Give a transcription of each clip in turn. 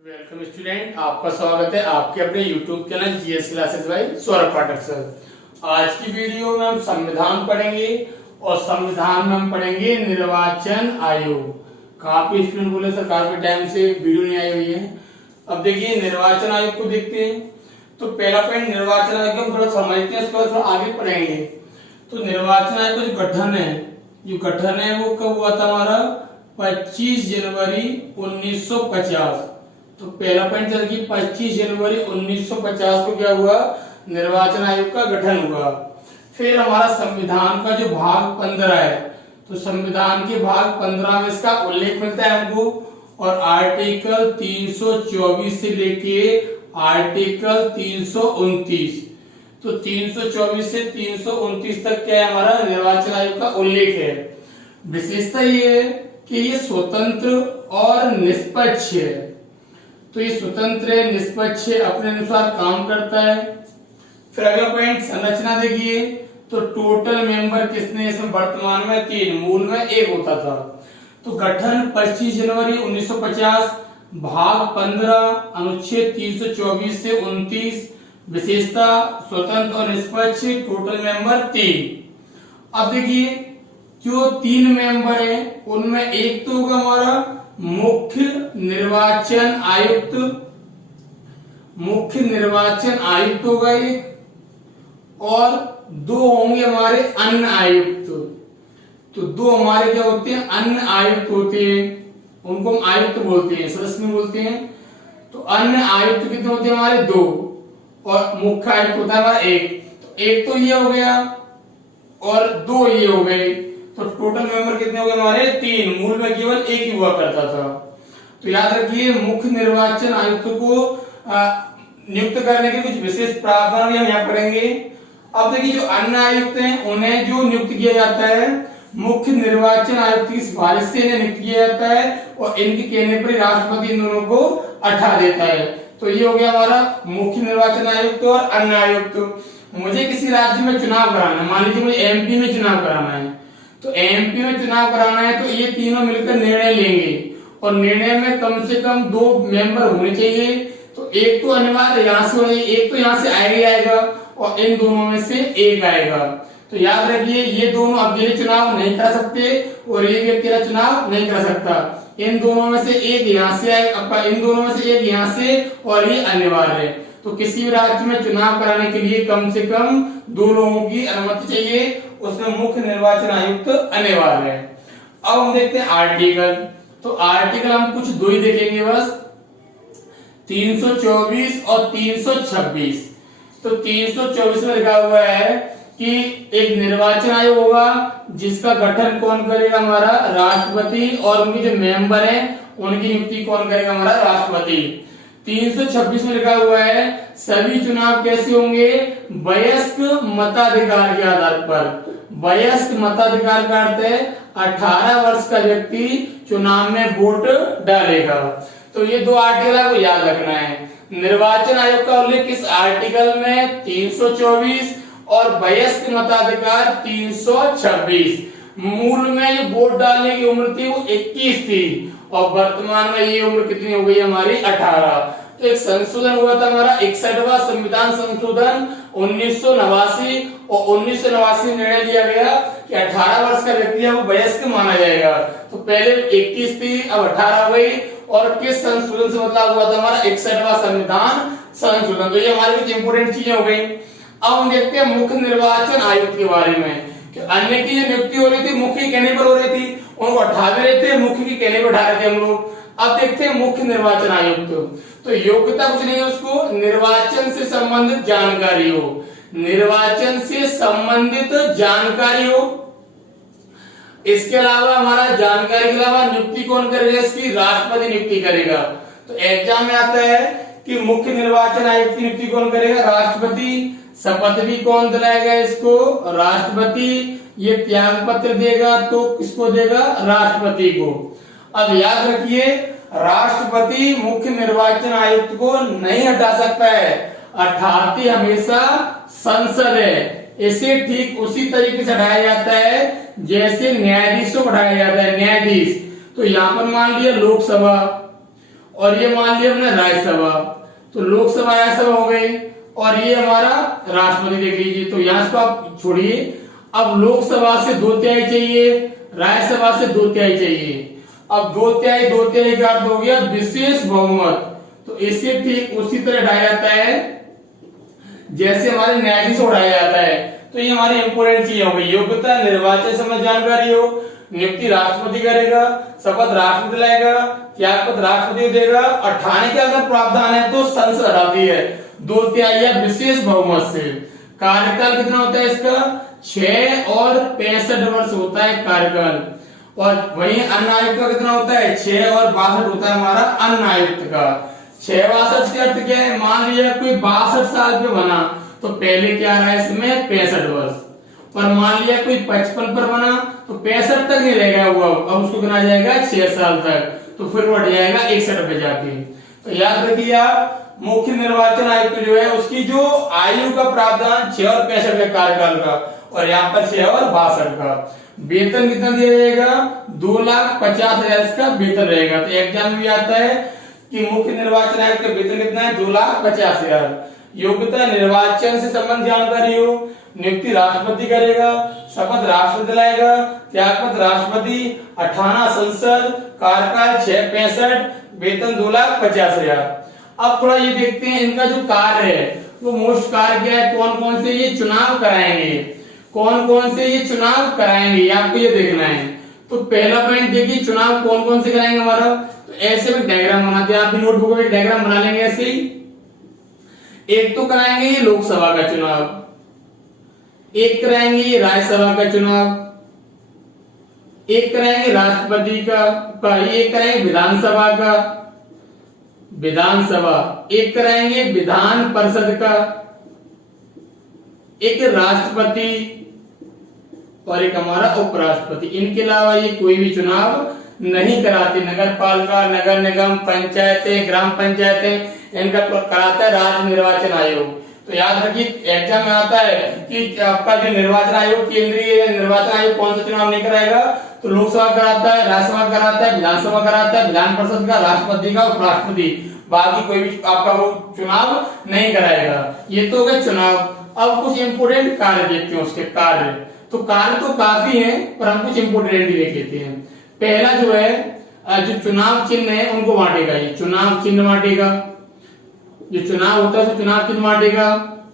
Welcome student, आपका स्वागत है आपके अपने YouTube channel GS classes bye Saurabh पाठक सर। आज की वीडियो में हम संविधान पढ़ेंगे और संविधान में हम पढ़ेंगे निर्वाचन आयोग। काफी स्टूडेंट बोले सर काफी टाइम से वीडियो नहीं आई हुई है। अब देखिए निर्वाचन आयोग को देखते हैं। तो पहला पॉइंट निर्वाचन आयोग को हम थोड़ा समझते हैं, उसके बाद थोड़ा आगे पढ़ेंगे। तो निर्वाचन आयोग का जो गठन है वो कब हुआ था हमारा 25 जनवरी 1950। तो पहला पॉइंट था कि 25 जनवरी 1950 को क्या हुआ, निर्वाचन आयोग का गठन हुआ। फिर हमारा संविधान का जो भाग 15 है, तो संविधान के भाग 15 में इसका उल्लेख मिलता है हमको, और आर्टिकल 324 से लेके आर्टिकल 329, तो 324 से 329 तक क्या है हमारा निर्वाचन आयोग का उल्लेख है। विशेषता ये है कि ये स्वतंत्र और निष्पक्ष है। तो ये स्वतंत्र है, निष्पक्ष है, अपने अनुसार काम करता है। फिर अगला पॉइंट संरचना देखिए। तो टोटल मेंबर कितने इसमें वर्तमान में 3, मूल में 1 होता था। तो गठन 25 जनवरी 1950, भाग 15, अनुच्छेद 324 से 29, विशेषता स्वतंत्र और निष्पक्ष, टोटल मेंबर 3। अब देखिए जो 3 मेंबर है उनमें एक तो होगा हमारा मुख्य निर्वाचन आयुक्त होगा एक, और 2 होंगे हमारे अन्य आयुक्त। तो 2 हमारे क्या होते हैं, अन्य आयुक्त होते हैं, उनको हम आयुक्त बोलते हैं, सदस्य में बोलते हैं। तो अन्य आयुक्त कितने होते हैं हमारे 2, और मुख्य आयुक्त होता है हमारा 1। तो एक तो ये हो गया और 2 ये हो गए, तो टोटल मेंबर कितने हो गए हमारे 3, मूल में केवल 1 ही हुआ करता था। तो याद रखिए मुख्य निर्वाचन आयुक्त को नियुक्त करने के कुछ विशेष प्रावधान हम यहाँ पढ़ेंगे। अब देखिए जो अन्य आयुक्त हैं उन्हें जो नियुक्त किया जाता है मुख्य निर्वाचन आयुक्त की सिफारिश से इन्हें नियुक्त किया जाता है, और इनके कहने पर राष्ट्रपति इन दोनों को हटा देता है। तो ये हो गया हमारा मुख्य निर्वाचन आयुक्त और अन्य आयुक्त। मुझे किसी राज्य में चुनाव कराना है, मान लीजिए मुझे एमपी में चुनाव कराना है, तो एमपी में चुनाव कराना है तो ये तीनों मिलकर निर्णय लेंगे, और निर्णय में कम से कम 2 मेंबर होने चाहिए। तो एक तो अनिवार्य यहाँ से होने, एक तो यहाँ से आएगा और इन दोनों में से एक आएगा। तो याद रखिए ये दोनों अकेले चुनाव नहीं कर सकते और ये भी अकेला चुनाव नहीं कर सकता। इन दोनों में से एक यहाँ से आएगा, इन दोनों में से एक यहाँ से, और ये अनिवार्य है। तो किसी भी राज्य में चुनाव कराने के लिए कम से कम 2 लोगों की अनुमति चाहिए, उसमें मुख्य निर्वाचन आयुक्त अनिवार्य है। अब हम देखते हैं आर्टिकल। तो आर्टिकल हम कुछ 2 ही देखेंगे बस, 324 और 326। तो 324 में लिखा हुआ है कि एक निर्वाचन आयोग होगा जिसका गठन कौन करेगा, हमारा राष्ट्रपति, और उनके जो मेंबर हैं उनकी नियुक्ति कौन करेगा, हमारा राष्ट्रपति। 326 में लिखा हुआ है सभी चुनाव कैसे होंगे, वयस्क मताधिकार के आधार पर। वयस्क मताधिकार का अर्थ है 18 वर्ष का व्यक्ति चुनाव में वोट डालेगा। तो ये 2 आर्टिकल आपको याद रखना है। निर्वाचन आयोग का उल्लेख किस आर्टिकल में, 324, और वयस्क मताधिकार 326। मूल में ये वोट डालने की उम्र थी वो 21 थी, और वर्तमान में ये उम्र कितनी हो गई हमारी 18। तो एक संशोधन हुआ था हमारा 61वां संविधान संशोधन 1989, और 1989 में निर्णय लिया गया कि 18 वर्ष का व्यक्ति है वो वयस्क माना जाएगा। तो पहले 21 थी, अब 18 हो गई, और किस संशोधन से बदलाव हुआ था हमारा 61वां संविधान संशोधन। तो ये हमारी कुछ इंपोर्टेंट चीजें हो गई। अब हम देखते हैं मुख्य निर्वाचन आयुक्त के बारे में कि अन्य की जो नियुक्ति हो रही थी मुख्य के कहने पर हो रही थी, उनको हटा भी रहे थे, मुख्य के कहने पर उठा रहे थे हम लोग। अब देखते हैं मुख्य निर्वाचन आयुक्त। तो योग्यता कुछ नहीं है, उसको निर्वाचन से संबंधित जानकारी हो, निर्वाचन से संबंधित जानकारी हो। इसके अलावा हमारा जानकारी के अलावा नियुक्ति कौन करेगा, इसकी राष्ट्रपति नियुक्ति करेगा। तो एग्जाम में आता है कि मुख्य निर्वाचन आयुक्त की नियुक्ति कौन करेगा, राष्ट्रपति। शपथ भी कौन दिलाएगा इसको, राष्ट्रपति। ये त्याग पत्र देगा तो किसको देगा, राष्ट्रपति को। अब याद रखिए राष्ट्रपति मुख्य निर्वाचन आयुक्त को नहीं हटा सकता है, हटाती हमेशा संसद है। इसे ठीक उसी तरीके से हटाया जाता है जैसे न्यायाधीशों को हटाया जाता है, न्यायाधीश। तो यहाँ पर मान लिया लोकसभा, और ये मान लिया हमने राज्यसभा, तो लोकसभा राज्यसभा हो गई, और ये हमारा राष्ट्रपति देख लीजिए। तो यहां से आप छोड़िए, अब लोकसभा से 2/3 चाहिए, राज्यसभा से 2/3 चाहिए। अब 2/3 का अर्थ हो गया विशेष बहुमत। तो इसे ठीक उसी तरह ढाया जाता है जैसे हमारे न्यायाधीश को ढाया जाता है। तो ये हमारी इंपोर्टेंट चीज हो गई। योग्यता निर्वाचन संबंधी जानकारी हो, नियुक्ति राष्ट्रपति करेगा, शपथ राष्ट्रपति लाएगा, त्यागपत्र राष्ट्रपति देगा, और ठाने के अगर प्रावधान है तो संसद हटाती है 2/3 या विशेष बहुमत से। कार्यकाल कितना होता है इसका? 6 और 65 वर्ष होता है कार्यकाल। और वहीं अन्य आयुक्त का कितना होता है? 6 और 62 होता है हमारा अन्य आयुक्त का। 6-62 से अर्थ क्या है? मान लिया कोई 62 साल पे बना तो पहले क्या रहा है इसमें? 65 वर्ष। और मान लिया कोई 55 पर बना तो 65 तक नहीं रहेगा वो, अब उसको गिना जाएगा 6 साल तक, तो फिर बढ़ जाएगा 61 पे जाके। तो याद रखिए आप, मुख्य निर्वाचन आयुक्त जो है उसकी जो आयु का प्रावधान 6 और 65 के कार्यकाल का, और यहाँ पर 6 और 62 का। वेतन कितना दिया जाएगा? 2,50,000 का वेतन रहेगा। तो एग्जाम में भी आता है कि मुख्य निर्वाचन आयुक्त का वेतन कितना है? 2,50,000। योग्यता निर्वाचन से संबंधित जानकारी हो, नियुक्ति राष्ट्रपति करेगा, शपथ राष्ट्रपति लाएगा, त्यागपत्र राष्ट्रपति, 58 संसद, कार्यकाल 6-65, वेतन 2,50,000। अब थोड़ा ये देखते हैं इनका जो कार्य है वो मोस्ट कार्य क्या है, कौन कौन से ये चुनाव कराएंगे, कौन कौन से ये चुनाव कराएंगे, आपको ये देखना है। तो पहला पॉइंट देखिए, चुनाव कौन कौन से कराएंगे हमारा। तो ऐसे में डायग्राम बनाते हैं, आप भी नोटबुक में डायग्राम बना लेंगे ऐसे ही। एक तो कराएंगे ये लोकसभा का चुनाव, एक कराएंगे ये राज्यसभा का चुनाव, एक कराएंगे राष्ट्रपति का, एक कराएंगे विधानसभा का, विधानसभा, एक कराएंगे विधान परिषद का, एक राष्ट्रपति और एक हमारा उपराष्ट्रपति। इनके अलावा ये कोई भी चुनाव नहीं कराते। नगर पालिका, नगर निगम, पंचायतें, ग्राम पंचायतें, इनका कराता है राज्य निर्वाचन आयोग। तो याद रखिए एग्जाम में आता है कि आपका जो निर्वाचन आयोग, केंद्रीय निर्वाचन आयोग कौन सा चुनाव नहीं कराएगा, तो लोकसभा कराता है, राज्यसभा कराता है, विधानसभा कराता है, विधान परिषद का, राष्ट्रपति का, उपराष्ट्रपति, बाकी कोई भी आपका वो चुनाव नहीं कराएगा। ये तो हो गए चुनाव। अब कुछ इंपोर्टेंट कार्य देखते हैं उसके कार्य। तो कार्य तो काफी है पर हम कुछ इंपोर्टेंट ही देख लेते हैं। पहला जो है, जो चुनाव चिन्ह है उनको बांटेगा, ये चुनाव चिन्ह बांटेगा, जो चुनाव होता है चुनाव चिन्ह बांटेगा।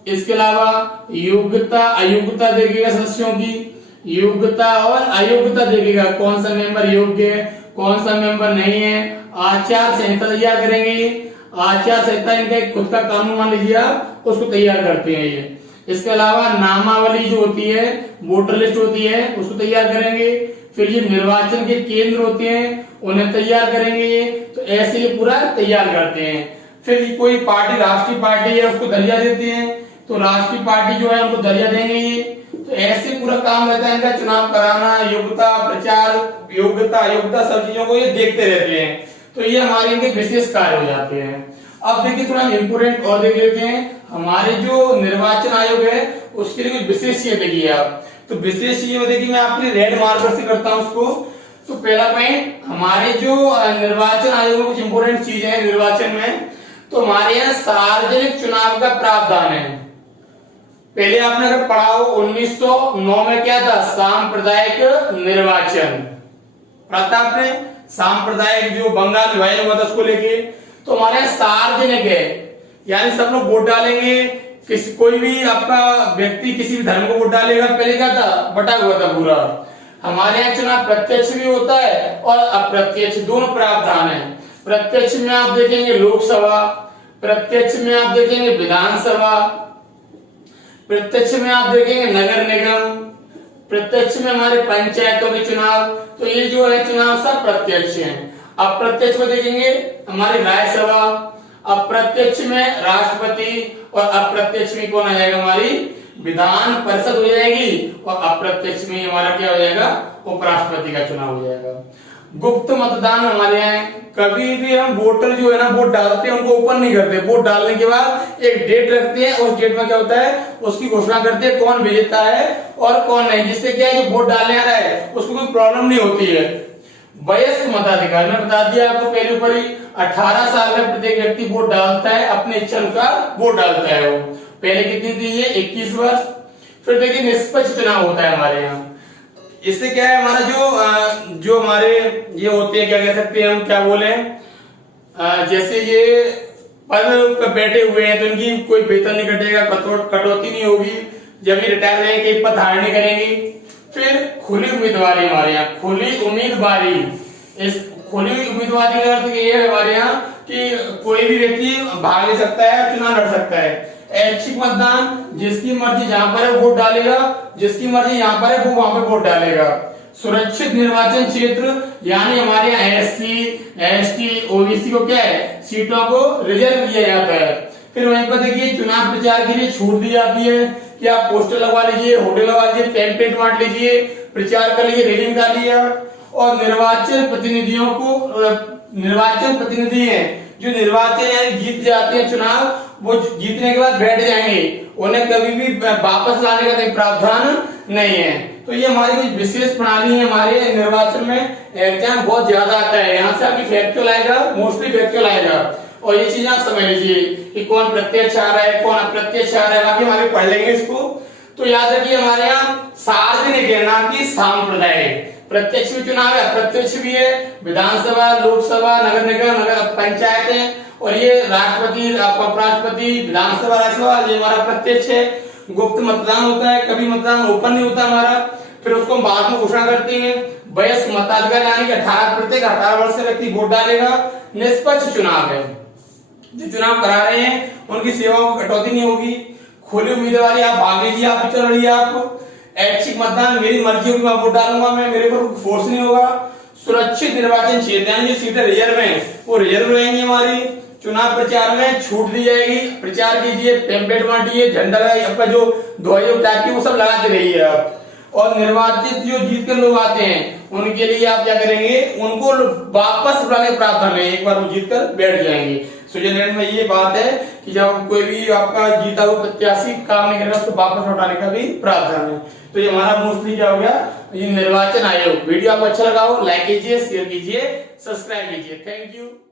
इसके अलावा योग्यता अयोग्यता देखेगा, सदस्यों की योग्यता और अयोग्यता देखेगा, कौन सा मेंबर योग्य है, कौन सा मेंबर नहीं है। आचार संहिता तैयार करेंगे, आचार संहिता इनका खुद का कानून मान लीजिए आप, उसको तैयार करते हैं ये। इसके अलावा नामावली जो होती है, वोटर लिस्ट होती है, उसको तैयार करेंगे। फिर ये निर्वाचन के केंद्र होते हैं उन्हें तैयार करेंगे ये। तो ऐसे ये पूरा तैयार करते हैं। फिर कोई पार्टी, राष्ट्रीय पार्टी है, उसको दलिया देते हैं, तो राष्ट्रीय पार्टी जो है उनको दलिया देंगे ये। तो ऐसे पूरा काम रहता है इनका, चुनाव कराना, योग्यता, प्रचार, योग्यता अयोग्यता, सब चीजों को ये देखते रहते हैं। तो ये हमारे इनके विशेष कार्य हो जाते हैं। अब देखिए थोड़ा इंपोर्टेंट और देख लेते हैं, हमारे जो निर्वाचन आयोग है उसके लिए कुछ विशेष चीजें देखिए आप। तो विशेष चीजें देखिए, मैं आपके रेड मार्कर से करता हूं उसको। तो पहला पॉइंट, हमारे जो निर्वाचन आयोग में कुछ इंपोर्टेंट चीजें हैं निर्वाचन में, तो हमारे यहाँ सार्वजनिक चुनाव का प्रावधान है। पहले आपने अगर पढ़ा हो 1909 में क्या था, सांप्रदायिक निर्वाचन पढ़ा था आपने, सांप्रदायिक जो बंगाल विभाजन हुआ था उसको लेके। तो हमारे यहाँ सार्वजनिक है, यानी सब लोग वोट डालेंगे, किसी कोई भी आपका व्यक्ति किसी भी धर्म को वोट डालेगा। पहले क्या था, बटा हुआ था पूरा। हमारे यहाँ चुनाव प्रत्यक्ष भी होता है और अप्रत्यक्ष, दोनों प्रावधान है। प्रत्यक्ष में आप देखेंगे लोकसभा, प्रत्यक्ष में आप देखेंगे विधानसभा, प्रत्यक्ष में आप देखेंगे नगर निगम, प्रत्यक्ष में हमारे पंचायतों के चुनाव। तो ये जो है चुनाव सब प्रत्यक्ष है। अप्रत्यक्ष में देखेंगे हमारी राज्यसभा, अप्रत्यक्ष में राष्ट्रपति, और अप्रत्यक्ष में कौन आ जाएगा, हमारी विधान परिषद हो जाएगी, और अप्रत्यक्ष में हमारा क्या हो जाएगा, उपराष्ट्रपति का चुनाव हो जाएगा। गुप्त मतदान हमारे यहाँ, कभी भी हम वोटर जो है ना वोट डालते हैं उनको ओपन नहीं करते। वोट डालने के बाद एक डेट रखते हैं, उस डेट में क्या होता है उसकी घोषणा करते हैं कौन विजेता है और कौन नहीं, जिससे क्या है जो वोट डालने आ रहा है उसको कोई प्रॉब्लम नहीं होती है। वयस्क मताधिकार में बता दिया आपको पहले ऊपर ही 18 साल में प्रत्येक व्यक्ति वोट डालता है, अपने इच्छा अनुसार वोट डालता है। वो पहले कितनी थी ये 21 वर्ष। फिर देखिए निष्पक्ष चुनाव होता है हमारे यहाँ। इससे क्या है हमारा जो हमारे ये होते हैं, क्या कह सकते हैं हम, क्या बोले, जैसे ये पद पर बैठे हुए हैं तो इनकी कोई वेतन नहीं कटेगा, कटौती नहीं होगी, जब ये रिटायर रहेंगे पद धारण नहीं करेंगे। फिर खुली उम्मीदवारी हमारे यहाँ, खुली उम्मीदवारी, इस खुली उम्मीदवारी का अर्थ ये है हमारे यहाँ कि कोई भी व्यक्ति भाग ले सकता है, चुनाव लड़ सकता है। ऐच्छिक मतदान, जिसकी मर्जी जहां पर है वोट डालेगा, जिसकी मर्जी यहाँ पर है वो वहां पर वोट डालेगा। सुरक्षित निर्वाचन क्षेत्र, यानी हमारे यहाँ एससी, एसटी, ओबीसी को क्या है, सीटों को रिजर्व किया जाता है। फिर वहीं पर देखिए चुनाव प्रचार के लिए छूट दी जाती है कि आप पोस्टर लगवा लीजिए, होर्डिंग लगवा लीजिए, पैम्पलेट बांट लीजिए, प्रचार कर लीजिए, रैली निकाल लिया। और निर्वाचन प्रतिनिधियों को, निर्वाचन प्रतिनिधि हैं जो निर्वाचन यानी जीत जाते हैं चुनाव, वो जीतने के बाद बैठ जाएंगे, उन्हें कभी भी वापस लाने का कोई प्रावधान नहीं है। तो ये हमारी कुछ विशेष प्रणाली है हमारे निर्वाचन में। एग्जाम बहुत ज्यादा आता है, यहाँ से आपकी फैक्चुअल आएगा, मोस्टली फैक्चुअल आएगा। और ये चीज आप समझ लीजिए कि कौन प्रत्यक्ष आ रहा है, कौन अप्रत्यक्ष आ रहा है, बाकी हमारे पढ़ लेंगे इसको। तो याद रखिए हमारे यहाँ सार्वजनिक है, ना कि सांप्रदायिक। प्रत्यक्ष भी चुनाव है, अप्रत्यक्ष भी है, विधानसभा, लोकसभा, नगर निगम, नगर पंचायत है, और ये राष्ट्रपति, उपराष्ट्रपति, विधानसभा, राज्यसभा, ये हमारा प्रत्यक्ष है। गुप्त मतदान होता है, कभी मतदान ओपन नहीं होता हमारा, फिर उसको हम बाद में घोषणा करते हैं। वयस्क मताधिकार यानी कि 18 वर्ष से व्यक्ति वोट डालेगा। निष्पक्ष चुनाव है, जो चुनाव करा रहे हैं उनकी सेवाओं की कटौती नहीं होगी। खुली उम्मीदवारी, आप भाग लीजिए, आप चल रही है आप। ऐच्छिक मतदान, मेरी मर्जी होगी, मैं वोट डालूंगा, मैं, मेरे पर फोर्स नहीं होगा। सुरक्षित निर्वाचन क्षेत्र, यानी जो सीटें रिजर्व हैं वो रिजर्व रहेंगी हमारी। चुनाव प्रचार में छूट दी जाएगी, प्रचार कीजिए, पैम्पलेट बांटिए, झंडा लगाइए, आपका जो ध्वज उतारिए वो सब लगाते रहिए आप। और निर्वाचित जो जीत कर लोग आते हैं उनके लिए आप क्या करेंगे, उनको वापस बुलाने का प्रावधान है, एक बार वो जीत कर बैठ जाएंगे। स्विट्जरलैंड में ये बात है कि जब कोई भी आपका जीता हुआ प्रत्याशी काम नहीं करेगा उसको वापस लौटाने का भी प्रावधान है। तो ये हमारा मोस्टली क्या हो गया, ये निर्वाचन आयोग। वीडियो आपको अच्छा लगा हो लाइक कीजिए, शेयर कीजिए, सब्सक्राइब कीजिए। Thank you.